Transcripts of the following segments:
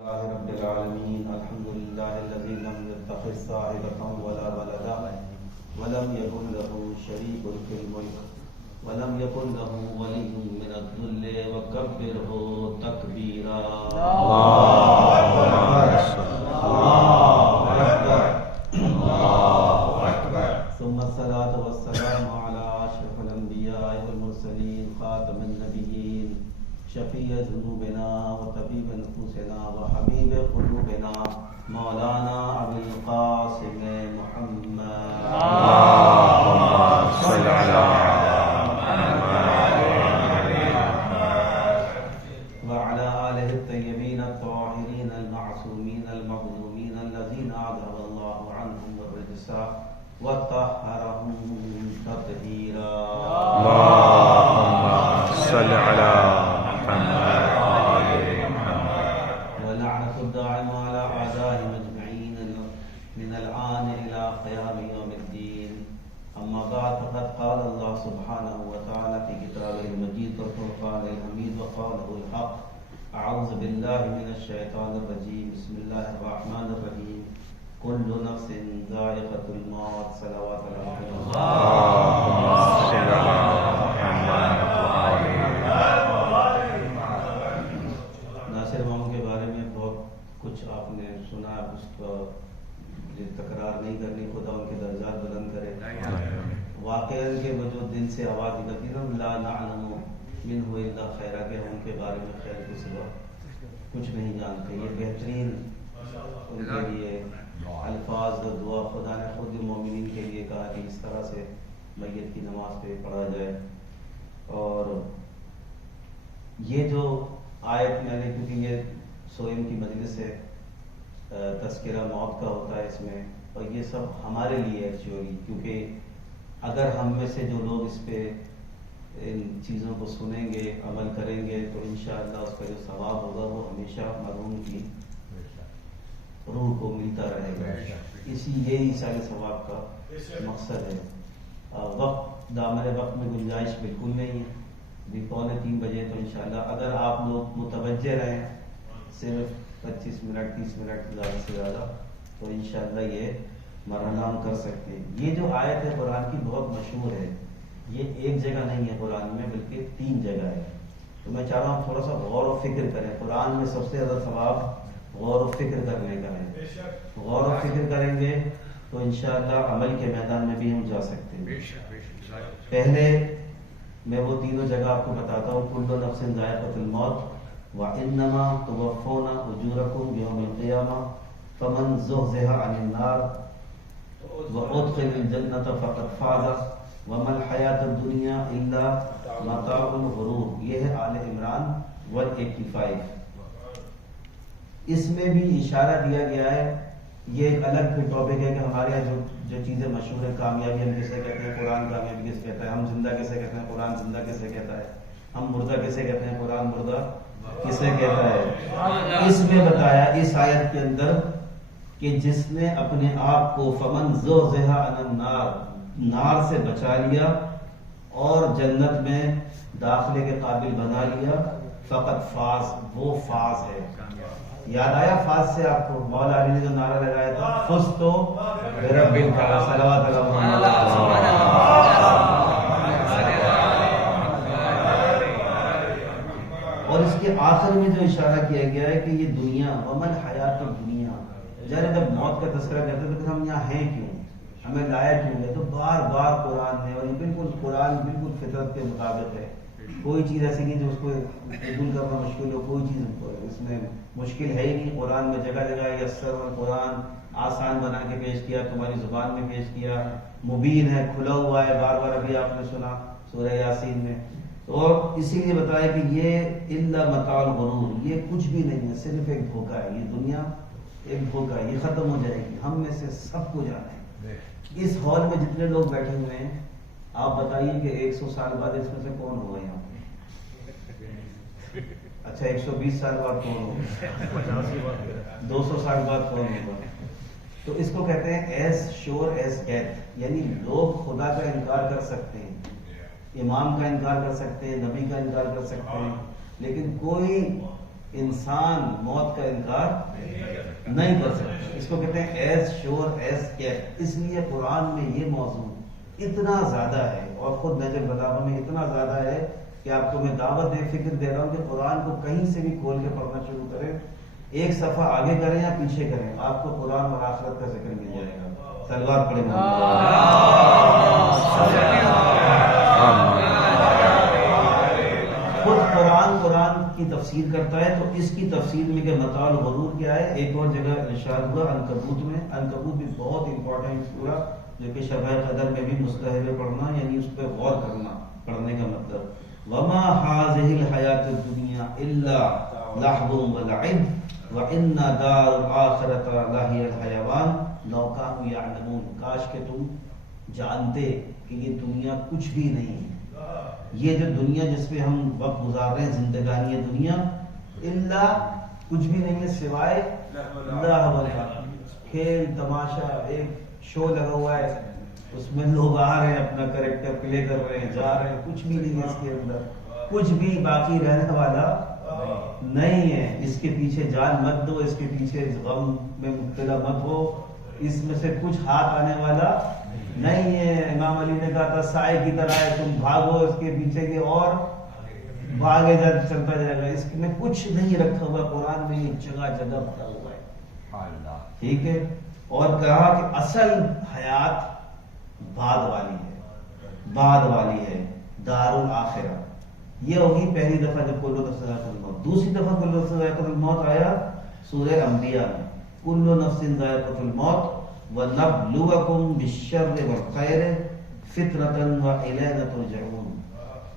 لله رب العالمين الحمد لله الذي لم يتخذ صاحبة ولا ولدا ولم يكن له شريك في الملك ولم يكن له ولي من الذل وكبره تكبيرا الله أكبر الله أكبر ثم الصلاة والسلام على أشرف الأنبياء والمرسلين خاتم النبيين شفيع ذنوبنا وطبيب نفوسنا وحبيب قلوبنا مولانا أبي القاسم محمد اللهم صل على وعلى آله الطيبين الطاهرين المعصومين المظلومين الذين أذهب الله عنهم الرجس وطهرهم تطهيرا اللهم صل على ولعنة الداعم على أعدائهم أجمعين من الآن إلى قيام يوم الدين أما بعد فقد قال الله سبحانه وتعالى في كتابه المجيد والفرقان الحميد وقوله الحق أعوذ بالله من الشيطان الرجيم بسم الله الرحمن الرحيم كل نفس ذائقة الموت صلوات الله اللهم صل على محمد ناصر ماموں کے بارے میں بہت کچھ آپ نے سنا، اس کا تکرار نہیں کرنی، خدا ان کے درجات بلند کرے۔ واقعہ کہ وہ جو دل سے آواز نکلتی نا لا نعلم منہ الا خیرہ، کہ ان کے بارے میں خیر کے سوا کچھ نہیں جانتے، یہ بہترین ان کے لیے الفاظ و دعا خدا نے خود مومنین کے لیے کہا کہ اس طرح سے میت کی نماز پہ پڑھا جائے۔ اور یہ جو آیت میں نے، کیونکہ یہ سوئم کی مجلس ہے، تذکرہ موت کا ہوتا ہے اس میں، اور یہ سب ہمارے لیے ایکچولی، کیونکہ اگر ہم میں سے جو لوگ اس پہ ان چیزوں کو سنیں گے، عمل کریں گے، تو انشاءاللہ اس کا جو ثواب ہوگا وہ ہمیشہ مرحوم کی روح کو ملتا رہے گا۔ یہی سارے ثواب کا مقصد ہے۔ وقت دامن وقت میں گنجائش بالکل نہیں ہے، بھی 2:45 بجے، تو انشاءاللہ اگر آپ لوگ متوجہ رہیں صرف 25 منٹ 30 منٹ زیادہ سے زیادہ، تو انشاءاللہ یہ مرحلہ ہم کر سکتے ہیں۔ یہ جو آیت ہے قرآن کی بہت مشہور ہے، یہ ایک جگہ نہیں ہے قرآن میں بلکہ 3 جگہ ہے، تو میں چاہ رہا ہوں تھوڑا سا غور و فکر کریں۔ قرآن میں سب سے زیادہ ثواب غور و فکر کرنے کا ہے، غور و فکر کریں گے تو انشاءاللہ عمل کے میدان میں بھی ہم جا سکتے ہیں۔ پہلے میں وہ تینوں جگہ آپ کو بتاتا ہوں۔ کل نفس ذائقۃ الموت وانما توفون اجورکم یوم القیامہ فمن زحزح عن النار وادخل الجنۃ فقد فاز وما الحیاۃ الدنیا الا متاع الغرور۔ یہ ہے آل عمران 185۔ اس میں بھی اشارہ دیا گیا ہے، یہ ایک الگ پھر ٹاپک ہے کہ ہمارے یہاں جو چیزیں مشہور ہیں، کامیابی ہم کسے کہتے ہیں، قرآن کامیابی کسے کہتا ہے، ہم زندہ کسے کہتے ہیں، قرآن زندہ کسے کہتا ہے، ہم مردہ کسے کہتے ہیں، قرآن مردہ کسے کہتا ہے۔ اس میں بتایا اس آیت کے اندر کہ جس نے اپنے آپ کو فمن زحزح عن النار، نار سے بچا لیا اور جنت میں داخلے کے قابل بنا لیا، فقط فاز، وہ فاز ہے۔ یاد آیا فاز سے آپ کو؟ مولا علی نے جو نعرہ لگایا تھا فزتو برب الکعبہ، صلوات علی محمد۔ اور اس کے آخر میں جو اشارہ کیا گیا ہے کہ یہ دنیا ومن حیات الدنیا، جب موت کا تذکرہ کرتے ہیں تو ہم یہاں ہیں کیوں، ہمیں لایا کیوں ہے، تو بار بار قرآن ہے، اور یہ بالکل قرآن بالکل فطرت کے مطابق ہے۔ کوئی چیز ایسی نہیں جو اس کو قبول کرنا مشکل ہو، کوئی چیز اس میں مشکل ہے ہی نہیں۔ قرآن میں جگہ جگہ یسر، اور قرآن آسان بنا کے پیش کیا، تمہاری زبان میں پیش کیا، مبین ہے، کھلا ہوا ہے، بار بار ابھی آپ نے سنا سورہ یاسین میں۔ اور اسی لیے بتایا کہ یہ الا متاع الغرور، یہ کچھ بھی نہیں ہے، صرف ایک دھوکہ ہے۔ یہ دنیا ایک دھوکہ ہے، یہ ختم ہو جائے گی، ہم میں سے سب کو جانا ہے۔ اس ہال میں جتنے لوگ بیٹھے ہوئے ہیں، آپ بتائیے کہ 100 سال بعد اس میں سے کون ہوگا یہاں؟ اچھا 120 سال بعد کون ہوگا؟ 200 سال بعد کون ہوگا؟ تو اس کو کہتے ہیں ایز شور ایز ڈیتھ، یعنی لوگ خدا کا انکار کر سکتے ہیں، امام کا انکار کر سکتے ہیں، نبی کا انکار کر سکتے ہیں، لیکن کوئی انسان موت کا انکار نہیں کر سکتا. اس کو کہتے ہیں ایز شور ایز کیف. اس لیے قرآن میں یہ موضوع اتنا زیادہ ہے اور خود نجم البلاغہ میں اتنا زیادہ ہے کہ آپ کو میں دعوت فکر دے رہا ہوں کہ قرآن کو کہیں سے بھی کھول کے پڑھنا شروع کریں, ایک صفحہ آگے کریں یا پیچھے کریں, آپ کو قرآن اور آخرت کا ذکر مل جائے گا. سلوات پڑھیں. خود قرآن کی تفسیر کرتا ہے, تو اس کی تفسیر میں کہ متاع الغرور کیا ہے. ایک اور جگہ ارشاد ہوا عنکبوت میں. عنکبوت بھی بہت امپورٹنٹ سورہ جو کہ شب قدر میں بھی مستحب پڑھنا, یعنی اس پہ غور کرنا. پڑھنے کا مطلب وما هذه الحیات الدنیا الا لعب ولعب وان دار الاخرة لهي الحیوان لو كانوا يعلمون. کاش کہ تم جانتے کہ یہ دنیا کچھ بھی نہیں ہے. یہ جو دنیا جس پہ ہم وقت گزار رہے ہیں, زندگانی دنیا, الا کچھ بھی نہیں ہے سوائے لہو کھیل تماشا. ایک شو لگا ہوا ہے, اس میں لوگ آ رہے ہیں, اپنا کریکٹر پلے کر رہے ہیں, جا رہے ہیں, کچھ بھی نہیں ہے اس کے اندر. کچھ بھی باقی رہنے والا نہیں ہے. اس کے پیچھے جان مت دو, اس کے پیچھے غم میں مبتلا مت ہو, اس میں سے کچھ ہاتھ آنے والا نہیں ہے. امام علی نے کہا تھا سائے کی طرح ہے, تم بھاگو اس کے پیچھے کے اور بھاگے چلتا جائے گا. اس میں کچھ نہیں رکھا ہوا. قرآن میں یہ جگہ جگہ بتا ہوا ہے. ٹھیک ہے. اور کہا کہ اصل حیات بعد والی ہے, بعد والی ہے, دار الآخرہ. یہ ہوگی پہلی دفعہ جب کل نفس ذائقۃ الموت. دوسری دفعہ کل نفس ذائقۃ الموت آیا سورہ انبیاء میں. کل نفس ذائقۃ الموت وَنَبْلُوَكُمْ بِالشَّرِّ وَالْخَيْرِ فِطْرَةً وَإِلَيْنَا تُرْجَعُونَ.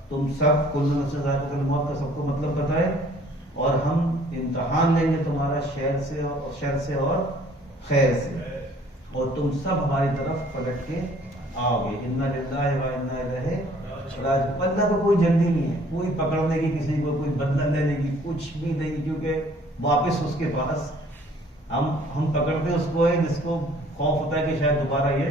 تم سب کل نفس ذائقۃ الموت کا سب کو مطلب بتائے, اور ہم امتحان لیں گے تمہارا شر سے اور خیر سے, اور تم سب ہماری طرف پلٹ کے آؤ گے. اِنَّا لِلَّهِ وَإِنَّا إِلَيْهِ راجعون. اللہ کو کوئی جلدی نہیں ہے, کوئی پکڑنے کی, کسی کو کوئی بدلہ لینے کی, کچھ بھی نہیں, کیونکہ واپس اس کے پاس ہم پکڑتے اس کو ہے جس کو خوف ہوتا ہے کہ شاید دوبارہ یہ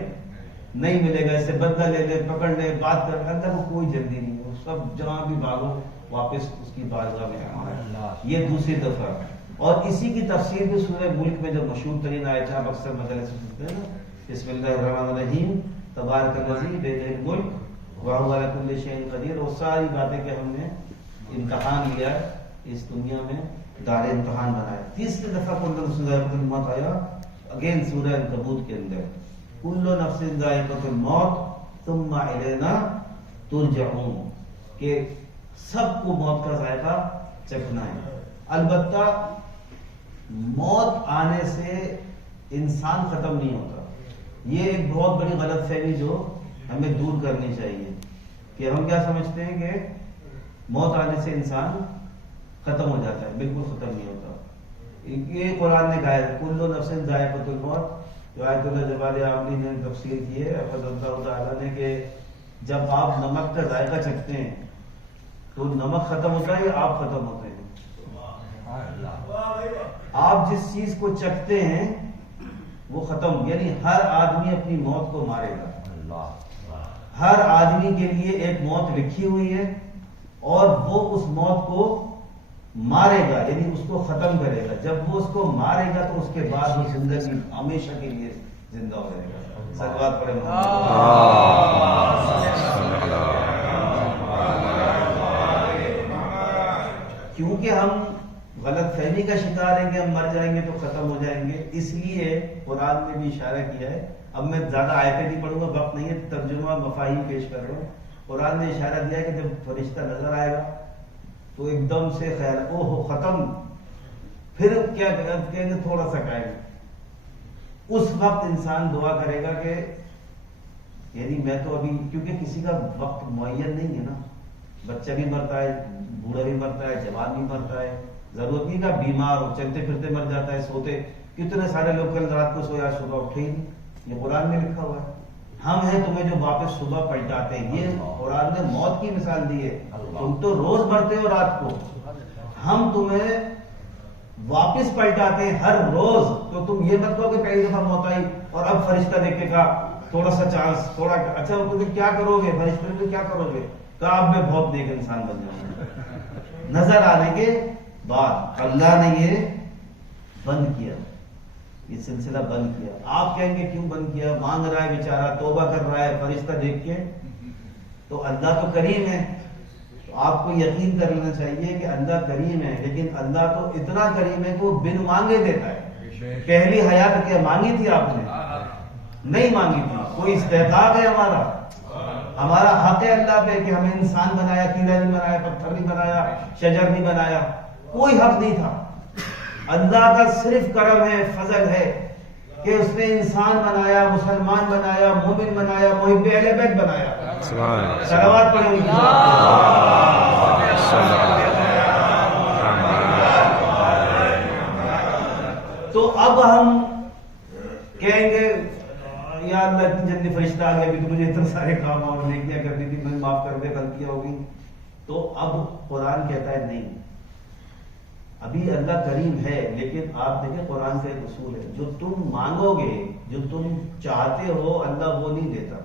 نہیں ملے گا, اس سے بدلہ لے لے, پکڑ لے, بات کر. اللہ کو کوئی جلدی نہیں ہے, سب جہاں بھی بھاگو واپس اس کی بارگاہ میں آنا. یہ دوسری دفعہ. اور اسی کی تفسیر بھی سورہ ملک میں جو مشہور ترین آیت ہے, آپ اکثر مجالس سے سنتے ہیں نا, بسم اللہ الرحمن الرحیم تبارک الذی بیدہ الملک وہو علی کل شیء قدیر. وہ ساری باتیں کہ ہم نے امتحان لیا اس دنیا میں, دار امتحان بنایا. تیسری دفعہ کل نفس ذائقۃ الموت آیا, اگین سورہ عنکبوت کے اندر. کل نفس ذائقۃ الموت ثم الینا ترجعون, کہ سب کو موت کا ذائقہ چکھنا ہے. البتہ موت آنے سے انسان ختم نہیں ہوتا. یہ ایک بہت بڑی غلط فہمی جو ہمیں دور کرنی چاہیے, کہ ہم کیا سمجھتے ہیں کہ موت آنے سے انسان ختم ہو جاتا ہے. بالکل ختم نہیں ہوتا. یہ قرآن نے کہا ہے کل نفس ذائقۃ الموت, جو آیت اللہ جبال عاملی نے تفسیر کی ہے حفظ اللہ تعالیٰ نے, کہ جب آپ نمک کا ذائقہ چکھتے ہیں تو نمک ختم ہوتا ہے یا آپ ختم ہوتے ہیں؟ آپ جس چیز کو چکھتے ہیں وہ ختم, یعنی ہر آدمی اپنی موت کو مارے گا. ہر آدمی کے لیے ایک موت لکھی ہوئی ہے, اور وہ اس موت کو مارے گا, یعنی اس کو ختم کرے گا. جب وہ اس کو مارے گا تو اس کے بعد وہ زندگی ہمیشہ کے لیے زندہ ہو جائے گا. صلوات پڑھیں. کیونکہ ہم غلط فہمی کا شکار ہیں کہ ہم مر جائیں گے تو ختم ہو جائیں گے, اس لیے قرآن نے بھی اشارہ کیا ہے. اب میں زیادہ آیتیں نہیں پڑھوں گا, وقت نہیں ہے, ترجمہ مفاہیم پیش کر رہا ہوں. قرآن نے اشارہ دیا کہ جب فرشتہ نظر آئے گا تو ایک دم سے خیال او ہو ختم, پھر کیا کہیں گے تھوڑا سا ٹائم. اس وقت انسان دعا کرے گا کہ یعنی میں تو ابھی, کیونکہ کسی کا وقت معین نہیں ہے نا, بچہ بھی مرتا ہے, بوڑھا بھی مرتا ہے, جوان بھی مرتا ہے. ضرورت نہیں کہ بیمار ہو چلتے پھرتے مر جاتا ہے, سوتے کتنے سارے لوگ کل رات کو سویا صبح اٹھے ہی نہیں. یہ قرآن میں لکھا ہوا ہے. ہم ہیں تمہیں جو واپس صبح پلٹاتے ہیں. یہ قرآن نے موت کی مثال دی ہے. تم تو روز مرتے ہو رات کو, ہم تمہیں واپس پلٹاتے ہیں ہر روز. تو تم یہ مت کہو کہ پہلی دفعہ موت آئی اور اب فرشتہ دیکھ کے کہا تھوڑا سا چانس, تھوڑا اچھا کیا کرو گے فرشتے, کیا کرو گے؟ کہا اب میں بہت نیک انسان بن جاؤں گا. نظر آنے کے بعد اللہ نے یہ بند کیا، یہ سلسلہ بند کیا. آپ کہیں گے کیوں بند کیا؟ مانگ رہا ہے بیچارہ، توبہ کر رہا ہے فرشتہ دیکھ کے، تو اللہ تو کریم ہے. تو آپ کو یقین کر لینا چاہیے کہ اللہ کریم ہے، لیکن اللہ تو اتنا کریم ہے کہ وہ بن مانگے دیتا ہے. پہلی حیات کیا مانگی تھی آپ نے؟ نہیں مانگی تھی. کوئی استحقاق ہے ہمارا حق ہے اللہ پہ کہ ہمیں انسان بنایا، کیڑا نہیں بنایا، پتھر نہیں بنایا، شجر نہیں بنایا، کوئی حق نہیں تھا. اللہ کا صرف کرم ہے، فضل ہے کہ اس نے انسان بنایا، مسلمان بنایا، مومن بنایا، محب اہل بیت بنایا. صلوات پڑھیں گے. تو اب ہم کہیں گے یا اللہ اتنی جلدی فرشتہ آ گیا، ابھی تو مجھے اتنے سارے کام اور نیکیاں کرنی تھی، میں معاف کر دے، غلطیاں ہوگی. تو اب قرآن کہتا ہے نہیں، ابھی اللہ کریم ہے، لیکن آپ دیکھیں قرآن کا ایک اصول ہے، جو تم مانگو گے، جو تم چاہتے ہو، اللہ وہ نہیں دیتا.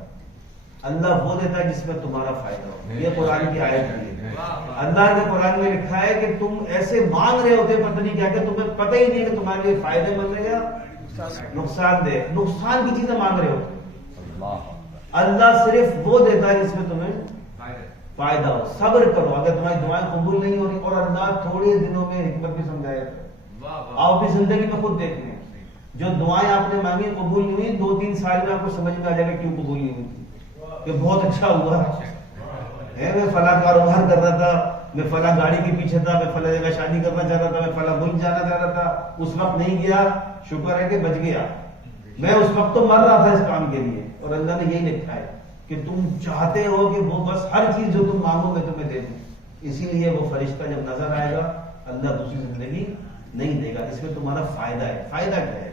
اللہ وہ دیتا ہے جس میں تمہارا فائدہ ہو. یہ قرآن کی آیت ہے. اللہ نے قرآن میں لکھا ہے کہ تم ایسے مانگ رہے ہوتے پتہ نہیں کیا کہ تمہیں پتہ ہی نہیں کہ تمہارے لیے فائدے مند ہے یا نقصان دہ، نقصان کی چیزیں مانگ رہے ہوتے. اللہ صرف وہ دیتا ہے جس میں تمہیں فائدہ ہو. صبر کرو اگر تمہاری دعائیں قبول نہیں ہو رہی. اور اللہ تھوڑے دنوں میں حکمت بھی سمجھایا تھا. آپ اپنی زندگی میں خود دیکھ لیں، جو دعائیں آپ نے مانگی قبول نہیں ہوئی، 2-3 سال میں آپ کو سمجھ میں آ جائے گا کیوں قبول نہیں ہوئی. کہ بہت اچھا ہوا ہے، میں فلاں کاروبار کر رہا تھا، میں فلاں گاڑی کے پیچھے تھا، میں فلاں جگہ شادی کرنا چاہ رہا تھا، میں فلاں ملک جانا چاہ رہا تھا، اس وقت نہیں گیا، شکر ہے کہ بچ گیا. میں اس وقت تو مر رہا تھا اس کام کے لیے. اور اللہ نے یہی لکھا ہے کہ تم چاہتے ہو کہ وہ بس ہر چیز جو تم مانگو میں تمہیں دے دوں. اسی لیے وہ فرشتہ جب نظر آئے گا اللہ دوسری زندگی نہیں دے گا. اس میں تمہارا فائدہ ہے. فائدہ کیا ہے؟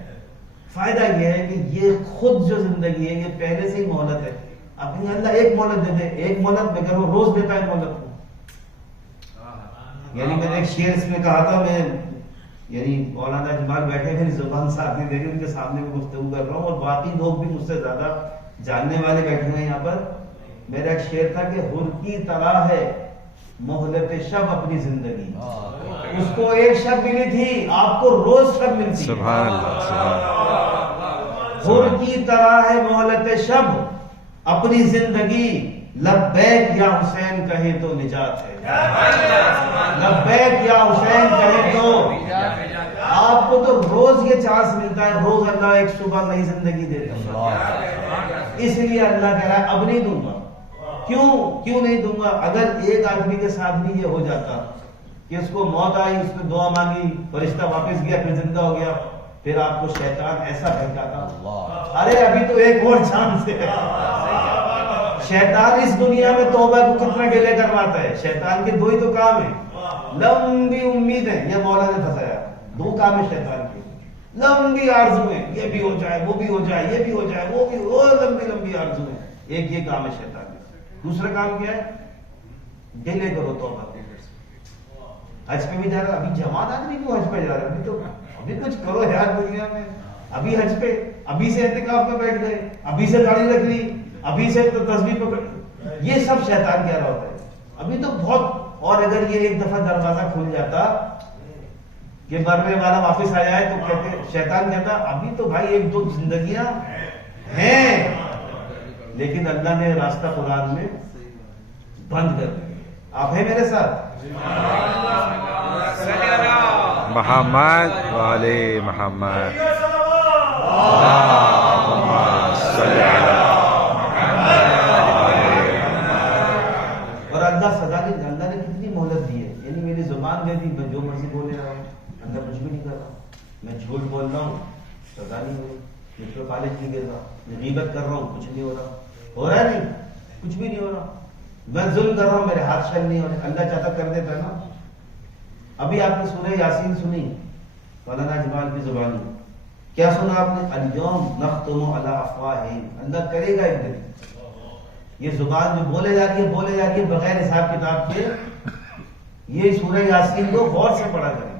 فائدہ یہ ہے کہ یہ خود جو زندگی ہے یہ پہلے سے ہی مہلت ہے. ابھی اللہ ایک مہلت دے دے، ایک مہلت بغیر وہ روز دیتا ہے مہلت کو. یعنی میں نے ایک شعر اس میں کہا تھا، میں یعنی مولانا اجمال بیٹھے میری زبان ساتھ نہیں دے رہی، ان کے سامنے میں گفتگو کر رہا ہوں اور باقی لوگ بھی مجھ سے زیادہ جاننے والے بیٹھے ہوئے یہاں پر. میرا ایک شعر تھا کہ حر کی طرح ہے مہلت شب اپنی زندگی. اس کو ایک شب ملی تھی، آپ کو روز شب ملتی. سبحان اللہ، سبحان اللہ. حر کی طرح ہے مہلت شب اپنی زندگی، لبیک یا حسین کہے تو نجات ہے. لبیک یا حسین کہے تو آپ کو تو روز یہ چانس ملتا ہے. روز اللہ ایک صبح نئی زندگی دیتا ہے. اس لیے اللہ کہہ رہا ہے اب نہیں دوں گا. کیوں نہیں دوں گا؟ اگر ایک آدمی کے ساتھ بھی یہ ہو جاتا کہ اس کو موت آئی، اس نے دعا مانگی، فرشتہ واپس گیا، پھر زندہ ہو گیا، پھر آپ کو شیطان ایسا بہکاتا، ارے ابھی تو ایک اور چانس ہے. شیطان اس دنیا میں توبہ کو کتنا گلے کرواتا ہے. شیطان کے 2 ہی تو کام ہیں، لمبی امیدیں. یہ مولا نے بتایا 2 کام ہے شیطان کے. لمبی آرزویں، یہ بھی ہو جائے، وہ بھی ہو جائے، یہ بھی ہو جائے، وہ بھی، وہ لمبی آرزویں. ایک یہ کام ہے شیطان کا. دوسرا کام کیا ہے؟ ڈیلے کرو توبہ کو. حج پہ بھی جا رہا، ابھی جوان آدمی کیوں حج پہ جا رہا ہے؟ ابھی کچھ کرو یار دنیا میں. ابھی حج پہ، ابھی سے اعتکاف میں بیٹھ گئے، ابھی سے داڑھی رکھ لی، ابھی سے تو تسبیح پکڑ. یہ سب شیطان کہہ رہا ہوتا ہے ابھی تو بہت. اور اگر یہ ایک دفعہ دروازہ کھل جاتا کہ مرنے والا واپس آ جائے تو کہتے، شیطان کہتا ابھی تو بھائی 1-2 زندگیاں ہیں. لیکن اللہ نے راستہ قرآن میں بند کر دیا. آپ ہیں میرے ساتھ؟ محمد والے محمد. اور اللہ سزا دی. اللہ نے کتنی مہلت دی ہے. یعنی میری زبان دے دی، میں جو مرضی بولے رہا ہوں، اللہ کچھ بھی نہیں کر رہا. میں جھوٹ بول رہا ہوں، سزا نہیں ہو رہی. میں کالج نہیں گر رہا، میں غیبت کر رہا ہوں، کچھ نہیں ہو رہا. ہو رہا ہے نہیں، کچھ بھی نہیں ہو رہا. میں ظلم کر رہا ہوں، میرے ہاتھ شل نہیں ہو رہے. اللہ چاہتا کر دیتا ہے نا. ابھی آپ نے سورہ یاسین سنی مولانا اجمال کی زبانی. کیا سنا آپ نے؟ الیوم نختم علی افواہہم. اللہ کرے گا ایک دن. یہ زبان جو بولے جا رہی ہے بغیر حساب کتاب کے. یہ سورہ یاسین کو غور سے پڑھا کریں.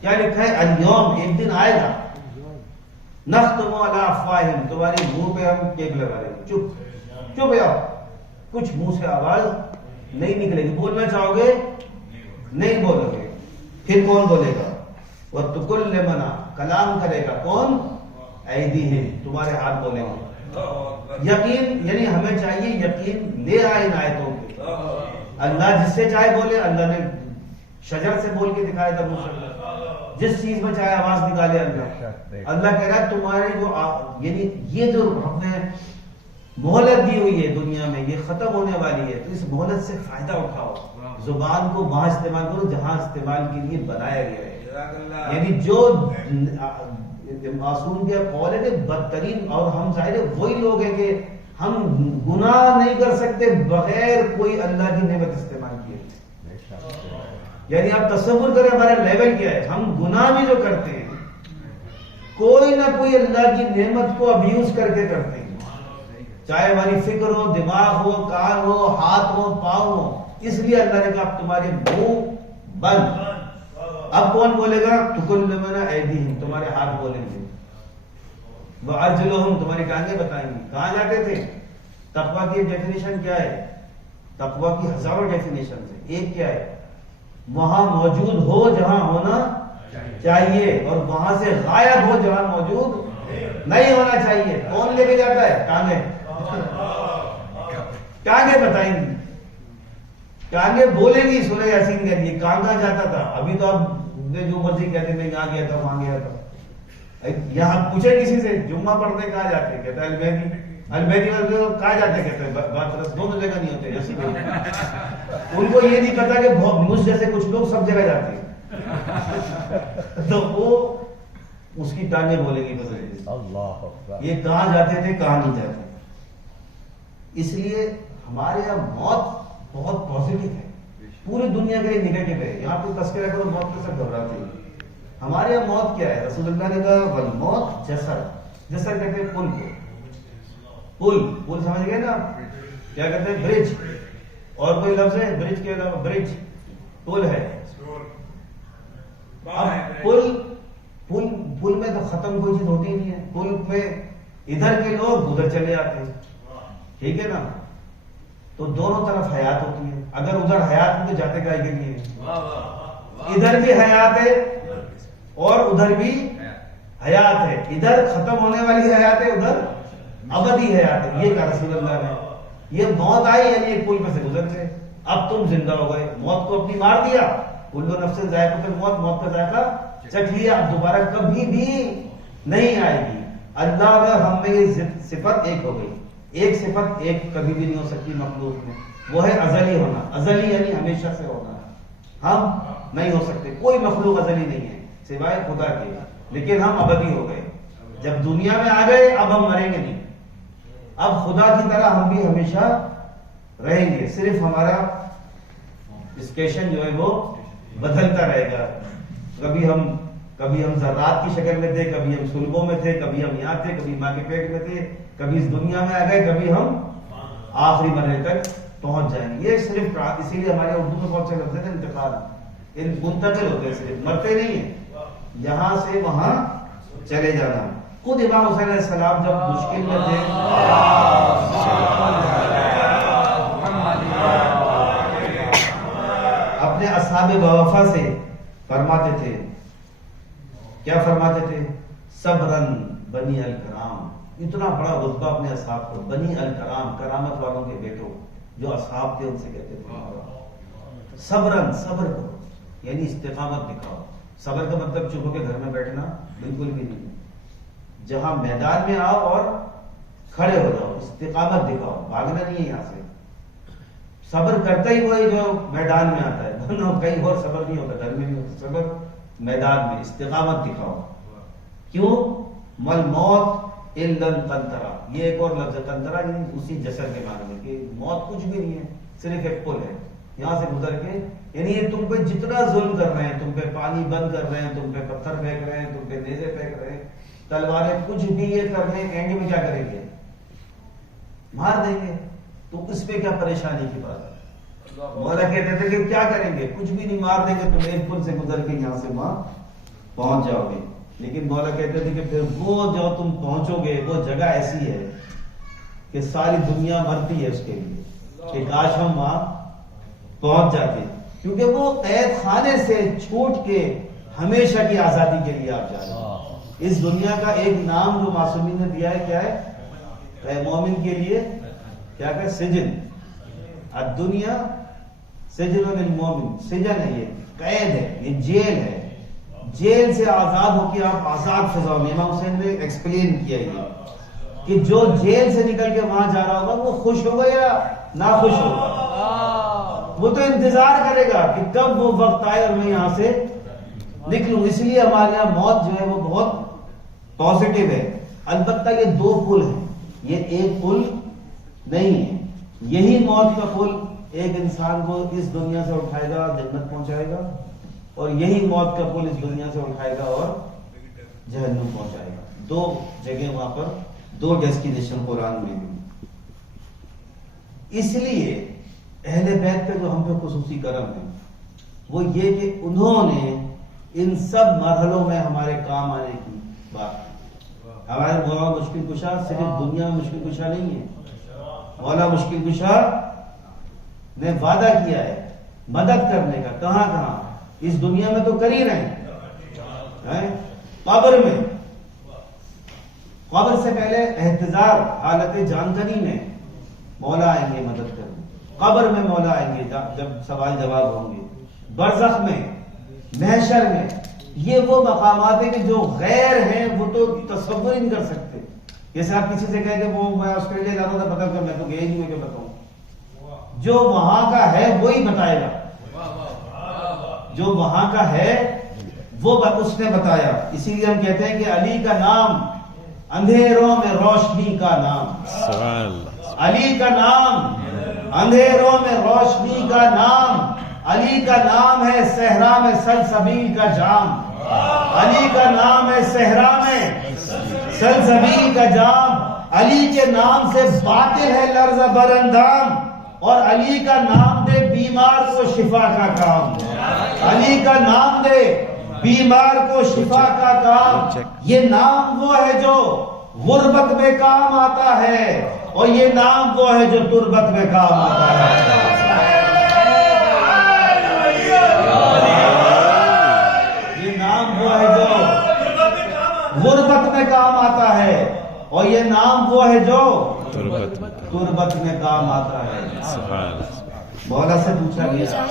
کیا لکھا ہے؟ الیوم، ایک دن آئے گا، نختم علی افواہہم، تمہارے منہ پہ ہم ٹیپ لگا دیں گے. چپ جاؤ، کچھ منہ سے آواز نہیں نکلے گی. بولنا چاہو گے نہیں بولو گے. پھر کون بولے گا؟ وَتُكَلِّمُنَا کلام کرے گا کون؟ ایدیہم تمہارے ہاتھ بولیں گے. یقین یعنی ہمیں چاہیے یقین لے آئے ان آیتوں پہ. اللہ جس سے چاہے بولے. اللہ نے شجر سے بول کے دکھایا تھا موسیٰ, جس چیز میں چاہے آواز نکالے اللہ. اللہ کہہ رہا ہے تمہاری جو یعنی یہ جو ہم نے مہلت دی ہوئی ہے دنیا میں یہ ختم ہونے والی ہے, تو اس مہلت سے فائدہ اٹھاؤ. زبان کو وہاں استعمال کرو جہاں استعمال کے لیے بنایا گیا ہے. یعنی جو معصوم کے قول ہے کہ بدترین, اور ہم ظاہر ہے وہی لوگ ہیں کہ ہم گناہ نہیں کر سکتے بغیر کوئی اللہ کی نعمت استعمال کیے. یعنی آپ تصور کریں ہمارا لیول کیا ہے. ہم گناہ بھی جو کرتے ہیں کوئی نہ کوئی اللہ کی نعمت کو ابیوز کر کے کرتے ہیں, چاہے ہماری فکر ہو, دماغ ہو, کان ہو, ہاتھ ہو, پاؤں ہو. اس لیے اللہ نے کہا تمہارے منہ بند. اب کون بولے گا؟ تُكَلِّمُنَا ایدیہم تمہارے ہاتھ بولیں گے. وَأَرْجُلُهُم تمہاری ٹانگیں بتائیں گی. کہاں جاتے تھے؟ تقویٰ کی ڈیفینیشن کیا ہے؟ تقویٰ کی ہزاروں ڈیفینیشن ہے. ایک کیا ہے؟ وہاں موجود ہو جہاں ہونا چاہیے, اور وہاں سے غائب ہو جہاں موجود نہیں ہونا چاہیے. کون لے کے جاتا ہے؟ ٹانگیں. ٹانگیں بتائیں گی, ٹانگیں بولے گی. سورہ یاسین کے لیے کہاں جاتا تھا؟ ابھی تو اب جو مرضی کہتے میں یہاں گیا تھا وہاں گیا تھا. یہاں پوچھے کسی سے جمعہ پڑھنے کہاں جاتے, کہتا ہے البیدی. البیدی والے کہاں جاتے, کہتے ہیں بات رس دونوں جگہ نہیں ہوتے. ایسی ان کو یہ نہیں پتا کہ مجھ جیسے کچھ لوگ سب جگہ جاتے ہیں. تو وہ اس کی ٹانگیں بولے گی یہ کہاں جاتے تھے کہاں نہیں جاتے. اس لیے ہمارے یہاں موت بہت پازیٹیو ہے, پوری دنیا کے لیے نگیٹو ہے. یہاں پہ تذکرہ کرو موت کے ساتھ گھبراتے ہیں. ہمارے یہاں موت کیا ہے؟ رسول اللہ نے کہا والموت جسر. جسر کہتے ہیں پل کو. پل سمجھ گئے نا, کیا کہتے ہیں؟ برج. اور کوئی لفظ ہے برج کے علاوہ؟ برج پل ہے. اب پل میں تو ختم کوئی چیز ہوتی نہیں ہے. پل میں ادھر کے لوگ ادھر چلے جاتے ہیں, ٹھیک ہے نا. تو دونوں طرف حیات ہوتی ہے. اگر ادھر حیات میں تو جاتے گائے کے لیے, ادھر بھی حیات ہے اور ادھر بھی حیات ہے. ادھر ختم ہونے والی حیات ہے, ادھر ابدی حیات ہے. یہ کہا رسول اللہ نے. یہ موت آئی یعنی ایک پل پہ سے گزر گئے, اب تم زندہ ہو گئے. موت کو اپنی مار دیا, کل نفس ذائقۃ الموت, موت کا ذائقہ چکھ لیا, اب دوبارہ کبھی بھی نہیں آئے گی. اللہ اگر ہم میں یہ صفت ایک ہو گئی, ایک صفت ایک کبھی بھی نہیں ہو سکتی مخلوق میں, وہ ہے ازلی ہونا. ازلی یعنی ہمیشہ سے ہونا. ہم نہیں ہو سکتے, کوئی مخلوق ازلی نہیں ہے سوائے خدا کے, لیکن ہم ابدی ہو گئے. جب دنیا میں آ گئے اب ہم مریں گے نہیں. اب خدا کی طرح ہم بھی ہمیشہ رہیں گے, صرف ہمارا اسکیشن جو ہے وہ بدلتا رہے گا. کبھی ہم ذرات کی شکل میں تھے, کبھی ہم سلبوں میں تھے, کبھی ہم یہاں تھے, کبھی ماں کے پیٹ میں تھے, کبھی اس دنیا میں آ گئے, کبھی ہم آخری مرحلے تک پہنچ جائیں گے. یہ صرف اسی لیے ہمارے اردو میں بہت سے لفظ ہیں انتقال, منتقل ہوتے ہیں, صرف مرتے نہیں ہیں. یہاں سے وہاں چلے جانا. خود امام حسین علیہ السلام جب مشکل میں تھے اپنے اصحاب وفا سے فرماتے تھے, کیا فرماتے تھے؟ صبرن بنی الکرام. اتنا بڑا رتبہ اپنے اصحاب کو, بنی الکرام, کرامت والوں کے بیٹوں, جو اصحاب تھے ان سے کہتے تھے صبرن, صبر کرو یعنی استقامت دکھاؤ. صبر کا مطلب چپ ہو کے گھر میں بیٹھنا بالکل بھی نہیں. جہاں میدان میں آؤ اور کھڑے ہو جاؤ, استقامت دکھاؤ, بھاگنا نہیں ہے یہاں سے. صبر کرتا ہی وہی جو میدان میں آتا ہے, ورنہ کہیں اور صبر نہیں ہوتا, گھر میں نہیں ہوتا صبر, میدان میں استقامت دکھاؤ. کیوں؟ مل موت الا القنطرہ. یہ ایک اور لفظ ہے قنطرہ, یعنی اسی جسر کے معنی میں کہ موت کچھ بھی نہیں ہے, صرف ایک پل ہے یہاں سے گزر کے. یعنی یہ تم پہ جتنا ظلم کر رہے ہیں, تم پہ پانی بند کر رہے ہیں, تم پہ پتھر پھینک رہے ہیں, تم پہ نیزے پھینک رہے ہیں, تلواریں, کچھ بھی یہ کر رہے ہیں, اینڈ میں کیا کریں گے؟ مار دیں گے. تو اس پہ کیا پریشانی کی بات ہے؟ مولا کہتے تھے کہ کیا کریں گے, کچھ بھی نہیں, مار دیں گے, تم ایک پل سے گزر کے یہاں سے وہاں پہنچ جاؤ گے. لیکن مولا کہتے تھے کہ پھر وہ جو تم پہنچو گے وہ جگہ ایسی ہے کہ ساری دنیا مرتی ہے اس کے لیے, کہ کاش ہم وہاں پہنچ جاتے. کیونکہ وہ قید خانے سے چھوٹ کے ہمیشہ کی آزادی کے لیے آپ جا رہے ہیں. اس دنیا کا ایک نام جو معصومین نے دیا ہے کیا ہے؟ مومن کے لیے کیا کہ سجن. الدنیا سجن للمومن، سجن ہے، یہ قید ہے، یہ جیل ہے. جیل سے آزاد ہو کے آپ آزاد فضاؤں میں. امام حسین نے ایکسپلین کیا یہ کہ جو جیل سے نکل کے وہاں جا رہا ہوگا وہ خوش ہوگا یا ناخوش ہوگا؟ وہ تو انتظار کرے گا کہ کب وہ وقت آئے اور میں یہاں سے نکلوں. اس لیے ہمارے یہاں موت جو ہے وہ بہت پازیٹیو ہے. البتہ یہ دو پل ہیں، یہ ایک پل نہیں ہے. یہی موت کا پل ایک انسان کو اس دنیا سے اٹھائے گا، جنت پہنچائے گا، اور یہی موت کا پل اس دنیا سے اٹھائے گا اور جہنم پہنچائے گا. دو جگہ وہاں پر، دو ڈیسٹینیشن قرآن میں بھی. اس لیے اہل بیت کا جو ہم پہ خصوصی کرم ہے وہ یہ کہ انہوں نے ان سب مرحلوں میں ہمارے کام آنے کی بات کی. ہمارے مولا مشکل کشا صرف دنیا میں مشکل کشا نہیں ہے. مولا مشکل کشا نے وعدہ کیا ہے مدد کرنے کا. کہاں کہاں؟ اس دنیا میں تو کر ہی رہے ہیں. قبر میں، قبر سے پہلے احتضار حالت جانکنی میں مولا آئیں گے مدد کرنے. قبر میں مولا آئیں گے جب سوال جواب ہوں گے. برزخ میں، محشر میں. یہ وہ مقامات ہیں کہ جو غیر ہیں وہ تو تصور ہی نہیں کر سکتے. جیسے آپ کسی سے کہیں کہ وہ میں آسٹریلیا جاتا تھا، پتا کر میں تو گیا ہی نہیں ہوں کہ بتاؤں. جو وہاں کا ہے وہی بتائے گا. جو وہاں کا ہے وہ اس نے بتایا. اسی لیے ہم کہتے ہیں کہ علی کا نام اندھیروں میں روشنی کا نام. علی کا نام اندھیروں میں روشنی کا نام. علی کا نام ہے صحرا میں سلسبیل کا جام. علی کا نام ہے صحرا میں سلسبیل کا جام. علی کے نام سے باطل ہے لرز بر اندام، اور علی کا نام دے بیمار کو شفا کا کام. علی کا نام دے بیمار کو شفا کا کام. یہ نام وہ ہے جو غربت میں کام آتا ہے، اور یہ نام وہ ہے جو تربت میں کام آتا ہے. یہ نام وہ ہے جو غربت میں کام آتا ہے، اور یہ نام وہ ہے جو تربت میں کام آتا ہے. مولا سے پوچھا گیا،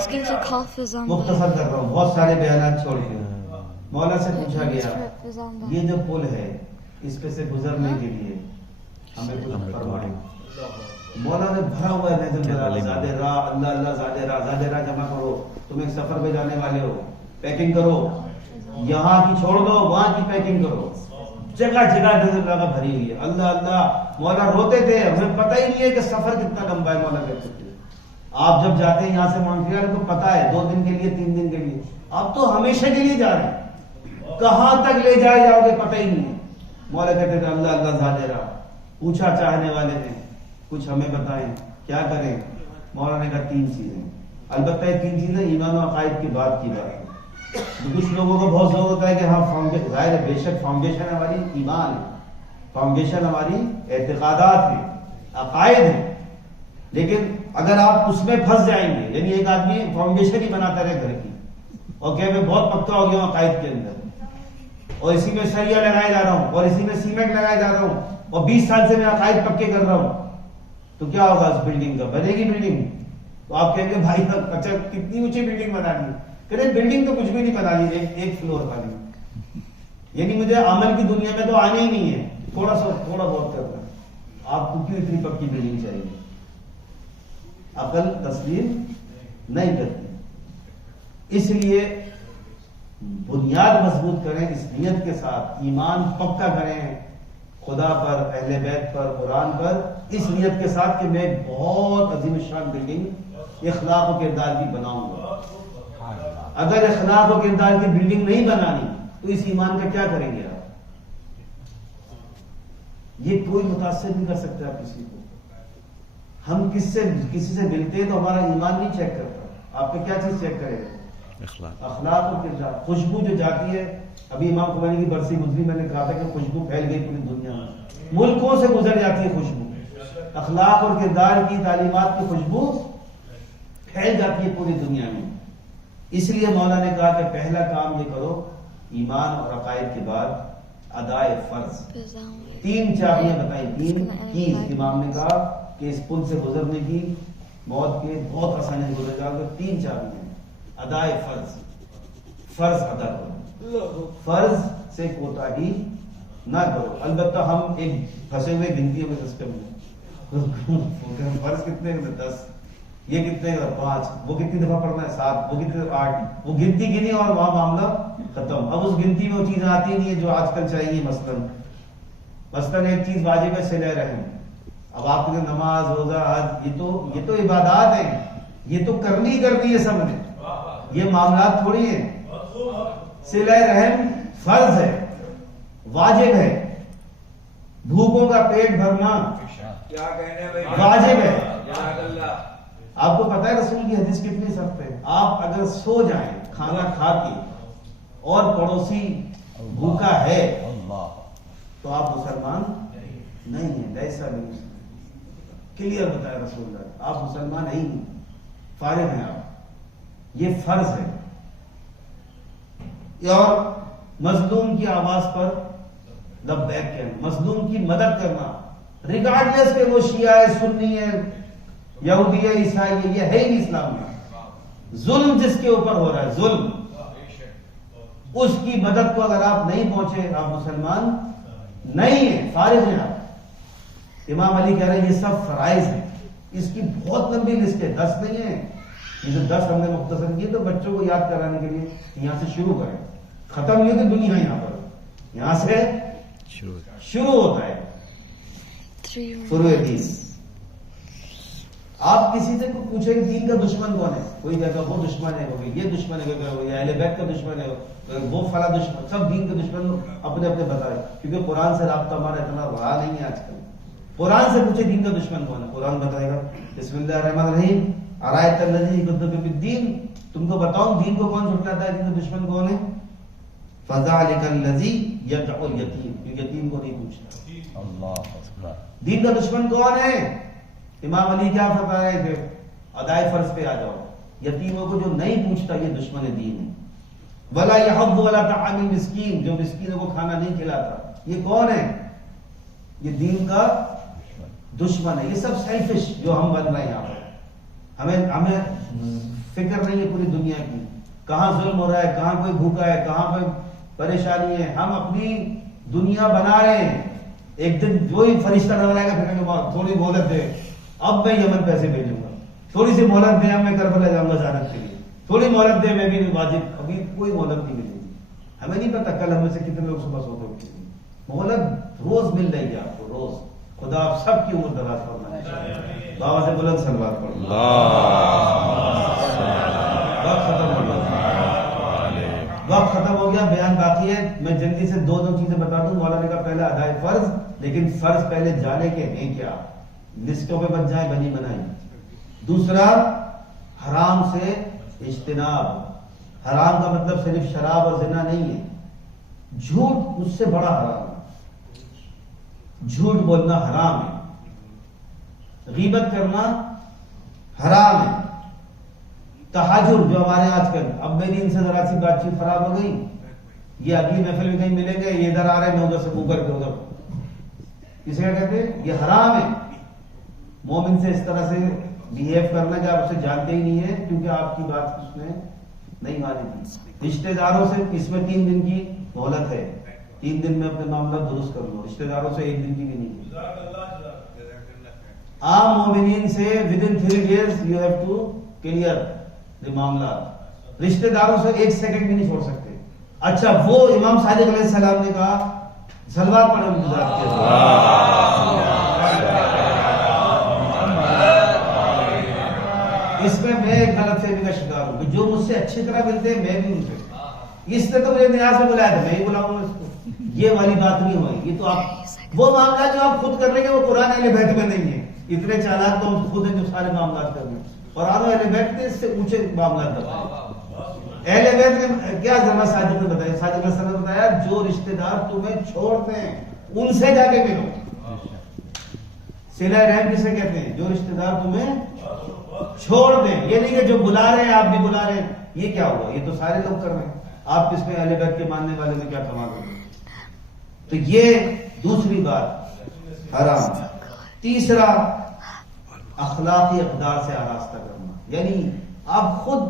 مختصر کر رہا ہوں، بہت سارے بیانات چھوڑ کے. مولا سے پوچھا گیا یہ جو پل ہے اس پہ سے گزرنے کے لیے ہمیں کچھ فرمائیں. مولا نے بھرا ہوا ہے زیادہ راہ، اللہ اللہ زیادہ راہ جمع کرو. تم ایک سفر پہ جانے والے ہو، پیکنگ کرو. یہاں کی چھوڑ دو، وہاں کی پیکنگ کرو. جگہ جگہ نظر لگا بھری ہوئی ہے. اللہ اللہ. مولا روتے تھے، ہمیں پتہ ہی نہیں ہے کہ سفر کتنا لمبا ہے. مولا کہتے تھے آپ جب جاتے ہیں یہاں سے مونٹریال تو پتہ ہے 2 دن کے لیے 3 دن کے لیے. آپ تو ہمیشہ کے لیے جا رہے ہیں، کہاں تک لے جائے جاؤ گے پتہ ہی نہیں ہے. مولا کہتے تھے اللہ اللہ زیادہ راہ. پوچھا چاہنے والے نے کچھ ہمیں بتائیں کیا کریں. مولا نے کہا 3 چیزیں. البتہ یہ 3 چیزیں ایمان و عقائد کی بات کی بات ہے. کچھ لوگوں کو بہت زور ہوتا ہے کہ ہاں ظاہر ہے، بے شک فاؤنڈیشن ہماری ایمان ہے، فاؤنڈیشن ہماری اعتقادات ہیں، عقائد ہیں. لیکن اگر آپ اس میں پھنس جائیں گے، یعنی ایک آدمی فاؤنڈیشن ہی بناتا رہے گھر کی اور کہ میں بہت پکا ہو گیا ہوں عقائد کے اندر، اور اسی میں سریا لگائے جا رہا ہوں اور اسی میں سیمنٹ لگائے جا رہا ہوں اور 20 سال سے میں عقائد پکے کر رہا ہوں، تو کیا ہوگا اس بلڈنگ کا؟ بنے گی بلڈنگ؟ تو آپ کہیں گے بھائی اچھا کتنی اونچی بلڈنگ بنا دی؟ کہ بلڈنگ تو کچھ بھی نہیں بنا لی، ایک فلور خالی. یعنی مجھے عمل کی دنیا میں تو آنے ہی نہیں ہے، تھوڑا بہت کرنا ہے. آپ کو کیوں اتنی پکی بلڈنگ چاہیے؟ عقل تسلیم نہیں کرتی. اس لیے بنیاد مضبوط کریں اس نیت کے ساتھ، ایمان پکا کریں خدا پر، اہل بیت پر، قرآن پر، اس نیت کے ساتھ کہ میں ایک بہت عظیم شان بلڈنگ اخلاق و کردار کی بناؤں گا. اگر اخلاق و کردار کی بلڈنگ نہیں بنانی تو اس ایمان کا کیا کریں گے آپ؟ یہ کوئی متاثر نہیں کر سکتا آپ کسی کو. ہم کسی سے ملتے ہیں تو ہمارا ایمان نہیں چیک کرتا. آپ کا کیا چیز چیک کرے گا؟ اخلاق و کردار. خوشبو جو جاتی ہے، ابھی امام خمینی کی برسی گزری، میں نے کہا تھا کہ خوشبو پھیل گئی پوری دنیا میں، ملکوں سے گزر جاتی ہے خوشبو. اخلاق اور کردار کی تعلیمات کی خوشبو پھیل جاتی ہے پوری دنیا میں. اس لیے مولا نے کہا کہ پہلا کام یہ کرو ایمان اور عقائد کے بعد ادائے فرض. 3 چابیاں بتائیں, 3 کیز. امام نے کہا کہ اس پل سے گزرنے کی موت کے بہت آسانی سے گزر جاؤ گے. 3 چابیاں ہیں. ادائے فرض, فرض ادا کرو, فرض سے کوتاہی نہ کرو. البتہ ہم ایک پھنسے ہوئے گنتیوں میں سسٹم میں فرض کتنے 10, یہ کتنے 5, وہ کتنی دفعہ پڑھنا ہے 7, وہ کتنے 8, وہ گنتی گنی اور وہاں معاملہ ختم. اب اس گنتی میں وہ چیز آتی نہیں ہے جو آج کل چاہیے. مثلاً ایک چیز واجب ہے صلہ رحم. اب آپ کے نماز روزہ حج یہ تو عبادات ہیں, یہ تو کرنی ہے سب نے, یہ معاملات تھوڑی ہیں. صلہ رحم فرض ہے, واجب ہے. بھوکوں کا پیٹ بھرنا واجب ہے. آپ کو پتا ہے رسول کی حدیث کتنی سخت ہے. آپ اگر سو جائیں کھانا کھا کے اور پڑوسی بھوکا ہے تو آپ مسلمان نہیں ہیں. ایسا بھی کلیئر بتایا رسول اللہ, آپ مسلمان نہیں, فارغ ہیں آپ. یہ فرض ہے. اور مظلوم کی آواز پر لبیک کہنا, مظلوم کی مدد کرنا, ریگارڈلیس کہ وہ شیعہ ہے, سنی ہے, یہودی ہے, عیسائی ہے, یہ ہے ہی نہیں اسلام میں. ظلم جس کے اوپر ہو رہا ہے, ظلم, اس کی مدد کو اگر آپ نہیں پہنچے آپ مسلمان نہیں ہیں, فارغ ہیں آپ. امام علی کہہ رہے ہیں یہ سب فرائض ہیں. اس کی بہت لمبی لسٹ ہے, 10 نہیں ہے. یہ جو 10 ہم نے مختصر کیے تو بچوں کو یاد کرانے کے لیے یہاں سے شروع کریں. ختم نہیں ہوتی دنیا یہاں پر, یہاں سے شروع ہوتا ہے. شروع حدیث. آپ کسی سے پوچھیں کہ دین کا دشمن کون ہے, کوئی کہتا وہ دشمن ہے, یہ دشمن ہے, اہل بیت کا دشمن ہے, وہ فلاں دشمن. سب دین کے دشمن اپنے اپنے بتائے, کیونکہ قرآن سے رابطہ ہمارا اتنا رہا نہیں ہے آج کل. قرآن سے پوچھے دین کا دشمن کون ہے, قرآن بتائے گا. بسم اللہ الرحمن الرحیم, ارائیت الذی یکذب بالدین, تم کو بتاؤں دین کو کون جھٹلاتا ہے, دین کا دشمن کون ہے. فذلک الذی یدعو الیتیم, یتیم کو نہیں پوچھتا. اللہ, دین کا دشمن کون ہے. امام علی کیا فرما رہے تھے, ادائے فرض پہ آ جاؤ. یتیموں کو جو نہیں پوچھتا یہ دشمن دین ہے. ولا یحض ولا طعام المسکین, جو مسکینوں کو کھانا نہیں کھلاتا, یہ کون ہے, یہ دین کا دشمن ہے. یہ سب سیلفش جو ہم بن رہے ہیں یہاں پر. ہمیں فکر نہیں ہے پوری دنیا کی, کہاں ظلم ہو رہا ہے, کہاں کوئی بھوکا ہے, کہاں کوئی پریشانی ہے. ہم اپنی دنیا بنا رہے ہیں. ایک دن وہی فرشتہ نظر آئے گا, پھر تھوڑی مہلت دے, اب میں یمن پیسے بھیجوں گا, تھوڑی سی مہلت دے, اب میں کربلا جاؤں گا زیارت کے لیے, تھوڑی مہلت دے, میں بھی واجب. ابھی کوئی مہلت نہیں ملے گی. ہمیں نہیں پتا کل ہمیں سے کتنے لوگ صبح سوتے ہوتے ہیں. مہلت روز مل رہی ہے آپ کو, روز. خدا آپ سب کی عمر دراز فرمائے. بابا سے بلند صلوات پڑھو. وقت ختم ہو گیا, بیان باقی ہے. میں جلدی سے 2 چیزیں بتا دوں. مولانا نے کہا پہلا ادائے فرض, لیکن فرض پہلے جانے کے ہیں کیا, لسٹوں پہ بن جائے بنی بنائی. دوسرا حرام سے اجتناب. حرام کا مطلب صرف شراب اور زنا نہیں ہے, جھوٹ اس سے بڑا حرام ہے. جھوٹ بولنا حرام ہے, غیبت کرنا حرام ہے. تحاجر جو ہمارے آج کل, اب میری ان سے ذرا سی بات چیت خراب ہو گئی, یہ اگلی محفل میں کہیں ملیں گے, یہ ادھر آ رہے ہیں, میں ادھر سے منہ کر کے ادھر. اسے کیا کہتے ہیں, یہ حرام ہے. مومن سے اس طرح سے بیہیو کرنا کہ آپ اسے جانتے ہی نہیں ہیں, کیونکہ آپ کی بات اس نے نہیں مانی تھی. رشتہ داروں سے اس میں 3 دن کی مہلت ہے, 3 دن میں اپنے معاملات درست کر لو. رشتہ داروں سے 1 دن کی بھی نہیں. عام مومنین سے within 3 days you have to clear the معاملات. رشتہ داروں سے 1 سیکنڈ بھی نہیں چھوڑ سکتے. اچھا, وہ امام صادق علیہ السلام نے کہا صلوات پڑھو انتظار کیا. اس میں ایک غلط فہمی کا شکار ہوں کہ جو مجھ سے اچھی طرح ملتے ہیں میں بھی ان سے, اس نے تو مجھے نیاز میں بلایا تھا, میں ہی بلاؤں گا اس کو. یہ والی بات نہیں ہوئی. یہ تو آپ وہ معاملات جو آپ خود کر لیں گے وہ قرآن اہل بیت میں نہیں ہے. اتنے چالاک تو خود ہیں جو سارے معاملات کر رہے ہیں. قرآن و اہل بیت نے اس سے اونچے معاملات بتائے. اہل بیت نے کیا ذرا ساجد نے بتایا, ساجد علیہ السلام نے بتایا جو رشتہ دار تمہیں چھوڑتے ہیں ان سے جا کے ملو. صلہ رحم کسے کہتے ہیں؟ جو رشتہ دار تمہیں چھوڑ دیں. یہ نہیں کہ جو بلا رہے ہیں آپ بھی بلا رہے ہیں. یہ کیا ہوا؟ یہ تو سارے لوگ کر رہے ہیں. آپ کس میں اہل بیت کے ماننے والے میں کیا کما رہے ہیں؟ تو یہ دوسری بات حرام. تیسرا اخلاقی اقدار سے آراستہ کرنا. یعنی آپ خود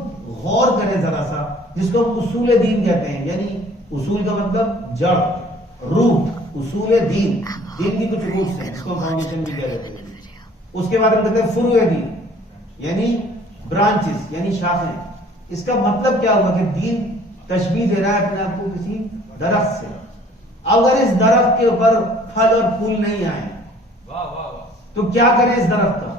غور کریں ذرا سا، جس کو ہم اصول دین کہتے ہیں. یعنی اصول کا مطلب جڑ، روٹ. اصول دین، دین کی کچھ روٹس ہیں، اس کو فاؤنڈیشن بھی کہہ دیتے ہیں. اس کے بعد ہم کہتے ہیں فروع دین، یعنی برانچز، یعنی شاخیں. اس کا مطلب کیا ہوا کہ دین تشبیہ دے رہا ہے اپنے آپ کو کسی درخت سے. اگر اس درخت کے اوپر پھل اور پھول نہیں آئے تو کیا کریں اس درخت کا؟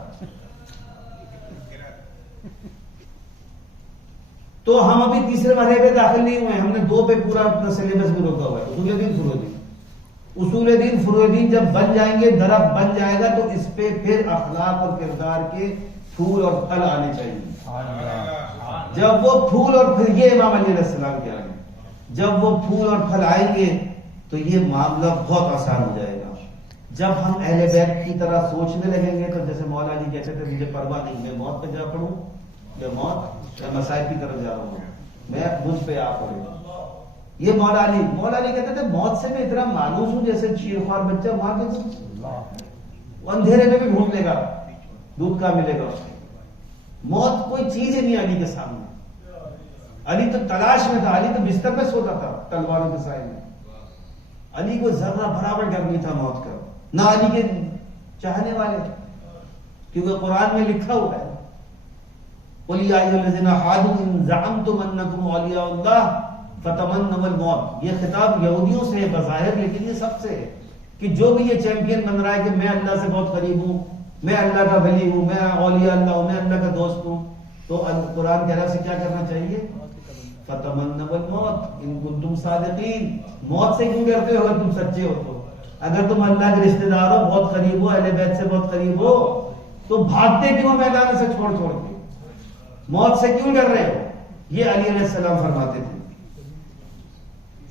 تو ہم ابھی تیسرے مرحلے پہ داخل نہیں ہوئے. ہم نے 2 پہ پورا اپنا سلیبس بھی روکا ہوا ہے. اصول دین، فروع دین. اصول دین، فروع دین جب بن جائیں گے، درخت بن جائے گا، تو اس پہ پھر اخلاق اور کردار کے پھول اور پھل آنے چاہیے. جب وہ پھول اور پھل، یہ امام علی علیہ السلام کے آگے جب وہ پھول اور پھل آئیں گے تو یہ معاملہ بہت آسان ہو جائے گا. جب ہم اہل بیت کی طرح سوچنے لگیں گے تو جیسے مولا علی کہتے تھے مجھے پرواہ نہیں، میں موت پہ جا پڑوں یا موت یا مصائب کی طرف جا رہا ہوں، میں مجھ پہ آ پڑے. یہ مولا علی کہتے تھے موت سے میں اتنا مانوس ہوں جیسے شیرخوار بچہ وہاں کے اندھیرے میں بھی ڈھونڈ لے گا دودھ کا ملے گا. موت کوئی چیز ہی نہیں علی کے سامنے. علی تو تلاش میں تھا، علی تو بستر پہ سوتا تھا تلواروں کے سائے میں. علی کو ذرہ برابر ڈر نہیں تھا موت کا، نہ علی کے چاہنے والے، کیونکہ قرآن میں لکھا ہوا ہے قُلْ يَا أَيُّهَا الَّذِينَ هَادُوا إِن زَعَمْتُمْ أَنَّكُمْ أَوْلِيَاءُ اللَّهِ فَتَمَنَّوُا الْمَوْتَ. یہ خطاب یہودیوں سے ہے بظاہر، لیکن یہ سب سے ہے کہ جو بھی یہ چیمپئن بن رہا ہے کہ میں اللہ سے بہت قریب ہوں، میں اللہ کا ولی ہوں، میں اولیاء اللہ ہوں، میں اللہ کا دوست ہوں، تو قرآن کہہ رہا ہے کیا کرنا چاہیے؟ فَتَمَنَّوُا الْمَوْتَ إِن كُنتُمْ صَادِقِينَ. موت سے کیوں ڈرتے ہو اگر تم سچے ہو تو؟ اگر تم اللہ کے رشتہ دار ہو، بہت قریب ہو، اہل بیت سے بہت قریب ہو، تو بھاگتے کیوں میدان سے چھوڑ چھوڑ کے؟ موت سے کیوں ڈر رہے ہو؟ یہ علی علیہ السلام فرماتے تھے.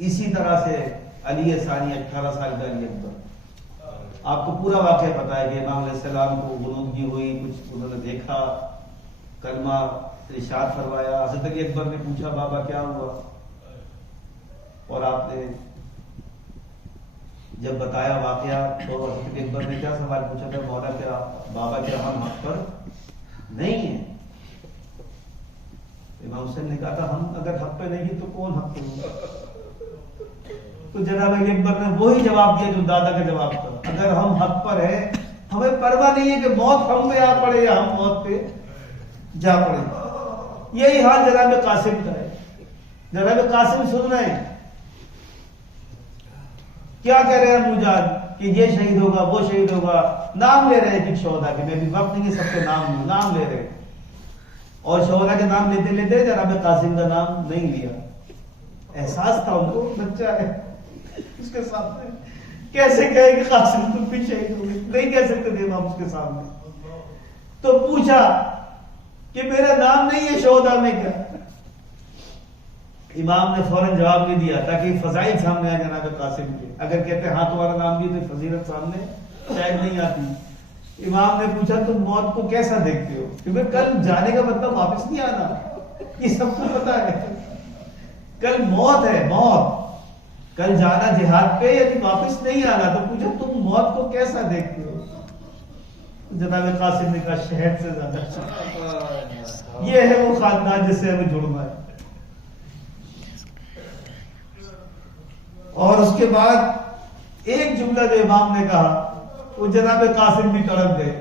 اسی طرح سے علی ثانی 18 سال کا علی اکبر، آپ کو پورا واقعہ پتا ہے کہ امام علیہ السلام کو غنودگی ہوئی، کچھ انہوں نے دیکھا، کلمہ ارشاد فرمایا. حضرت علی اکبر نے پوچھا بابا کیا ہوا؟ اور آپ نے جب بتایا واقعہ تو حضرت علی اکبر نے کیا سوال پوچھا تھا؟ مولا کیا بابا کیا ہم حق پر نہیں ہیں؟ امام حسین نے کہا تھا ہم اگر حق پہ نہیں تو کون حق پہ ہوگا؟ تو جناب علی اکبر نے وہی جواب دیا جو دادا کا جواب تھا، اگر ہم حق پر ہیں ہمیں پرواہ نہیں ہے کہ موت ہم پہ آ پڑے یا ہم موت پہ جا پڑے. یہی حال جناب قاسم کا ہے. جناب قاسم سن رہے ہیں کیا کہہ رہے ہیں مجاہد کہ یہ شہید ہوگا، وہ شہید ہوگا، نام لے رہے ہیں کچھ شہدا کے. میں بھی وقت نہیں سب کے نام لے رہے، اور شہدا کے نام لیتے لیتے جناب قاسم کا نام نہیں لیا. احساس تھا ان کو، بچہ ہے اس کے سامنے کیسے کہے کہ قاسم تم بھی شہید ہو گئے؟ نہیں کہہ سکتے تھے امام اس کے سامنے. تو پوچھا کہ میرا نام نہیں ہے شہدا میں کیا؟ امام نے فوراً جواب نہیں دیا تاکہ فضائل سامنے آئے جناب قاسم کے. اگر کہتے ہاں تمہارا نام بھی تو فضیلت سامنے شاید نہیں آتی. امام نے پوچھا تم موت کو کیسا دیکھتے ہو؟ کیونکہ کل جانے کا مطلب واپس نہیں آنا، یہ سب کو پتا ہے. کل موت ہے، موت کل جانا جہاد پہ یعنی واپس نہیں آنا. تو پوچھا تم موت کو کیسا دیکھتے ہو؟ جناب قاسم نے کہا شہد سے زیادہ اچھا. یہ ہے وہ خاندان جس سے ہمیں جڑنا ہے. اور اس کے بعد ایک جملہ جو امام نے کہا وہ جناب قاسم بھی تڑپ گئے.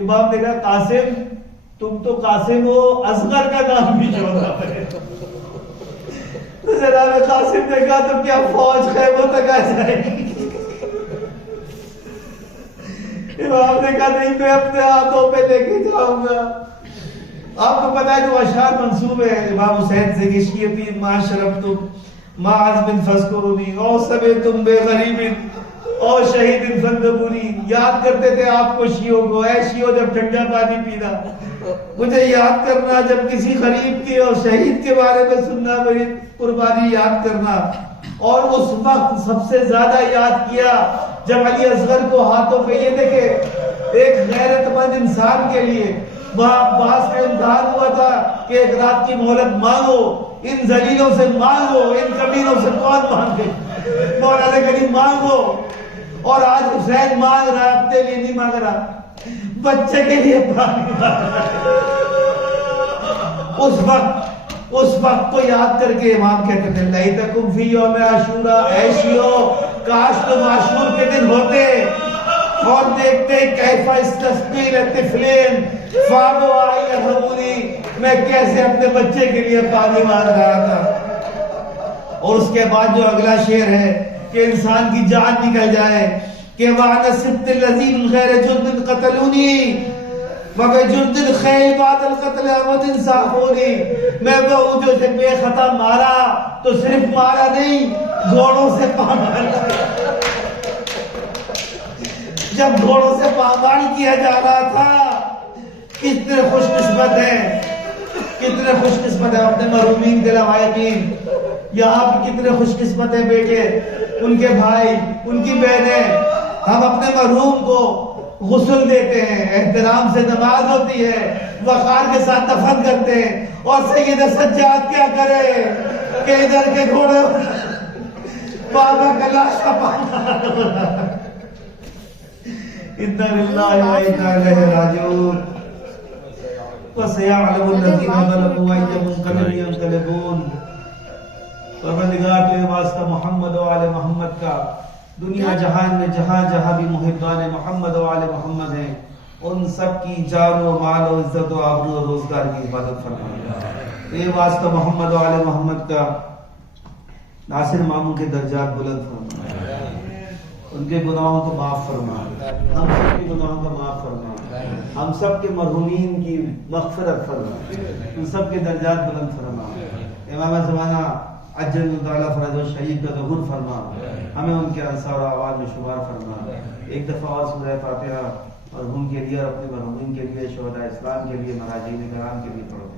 امام نے کہا قاسم تم تو قاسم ہو، اصغر کا نام بھی شہدا ہے. تو جناب قاسم نے کہا تو کیا فوج خیموں تک آ جائے گی؟ امام نے کہا نہیں میں اپنے ہاتھوں پہ لے کے جاؤں گا. آپ کو پتا ہے جو اشعار منسوب ہے امام حسین سے کہ شیعتی ما شربتم ما عزم فذکرونی او سمعتم بغریب او شہید فندبونی. یاد کرتے تھے آپ کو شیعوں کو، اے شیعوں جب ٹھنڈا پانی پینا، مجھے یاد کرنا جب کسی غریب کی اور شہید کے بارے میں سننا، میری قربانی یاد کرنا. اور اس وقت سب سے زیادہ یاد کیا جب علی اصغر کو ہاتھوں پہ یہ دیکھے ایک غیرت مند انسان کے لیے وہاں عباس کا امتحان ہوا تھا کہ ایک رات کی مہلت مانگو، ان ذلیلوں سے مانگو، ان کمینوں سے کون مانگے؟ مولا نے کہا مانگو، اور آج حسین مانگ رہا ہے، اپنے لیے نہیں مانگ رہا، بچے کے لیے مانگ رہا۔ اس وقت کو یاد کر کے امام کہتے تھے لیتکم فی یوم عاشوراء، عیشیو کاش تم عاشور کے دن ہوتے اور دیکھتے کیف استسقی لطفلین فابوا ان یرحمونی، میں کیسے اپنے بچے کے لیے پانی مانگ رہا تھا۔ اور اس کے بعد جو اگلا شعر ہے کہ انسان کی جان نکل جائے کہ وَعَنَ السِّبْتِ الَّذِينَ غَيْرَ جُرْمٍ قَتَلُونِي وَبِجُرْدِ الْخَيْلِ بَعْدَ الْقَتْلِ أَمَدٍ سَاقُونِي، میں وہ جو سے بے خطا مارا تو صرف مارا نہیں، گھوڑوں سے پامال کیا۔ جب گھوڑوں سے پامال کیا جا رہا تھا، کتنے خوش قسمت ہیں، کتنے خوش قسمت ہیں اپنے مرحومین کے لوائقین، یہاں بھی کتنے خوش قسمت ہیں بیٹے، ان کے بھائی، ان کی بہنیں، ہم اپنے مرحوم کو غسل دیتے ہیں، احترام سے نماز ہوتی ہے، وقار کے ساتھ دفن کرتے ہیں، اور سید سجاد کیا کرے کہ ادھر کے گھوڑے بابا کا لاش کا پانا۔ اِنَّ لِلَّهِ وَإِنَّا إِلَيْهِ رَاجِعُونَ وَسَيَعْلَمُ الَّذِينَ ظَلَمُوا أَيَّ مُنقَلَبٍ يَنقَلِبُونَ۔ پروردگار کے واسطہ محمد و آل محمد کا دنیا جہان میں جہاں جہاں بھی محبان محمد و آل محمد ہیں، ان سب کی جان و مال و عزت و آبرو و روزگار کی حفاظت فرمائے۔ یہ واسطہ محمد و آل محمد کا ناصر ماموں کے درجات بلند فرمائے، ان کے گناہوں کو معاف فرمائے، ہم سب کے گناہوں کو معاف فرمائے، ہم سب کے مرحومین کی مغفرت فرمائے، ان سب کے درجات بلند فرمائے۔ امام زمانہ عجل تعالیٰ فرض و شہید کا ظہور فرما، ہمیں ان کے انصار و اعوان میں شمار فرما۔ ایک دفعہ اور سورہ فاتحہ مرحوم کے لیے اور اپنے مرحومین کے لیے، شہداء اسلام کے لیے، مراجعین کرام کے لیے پڑھو۔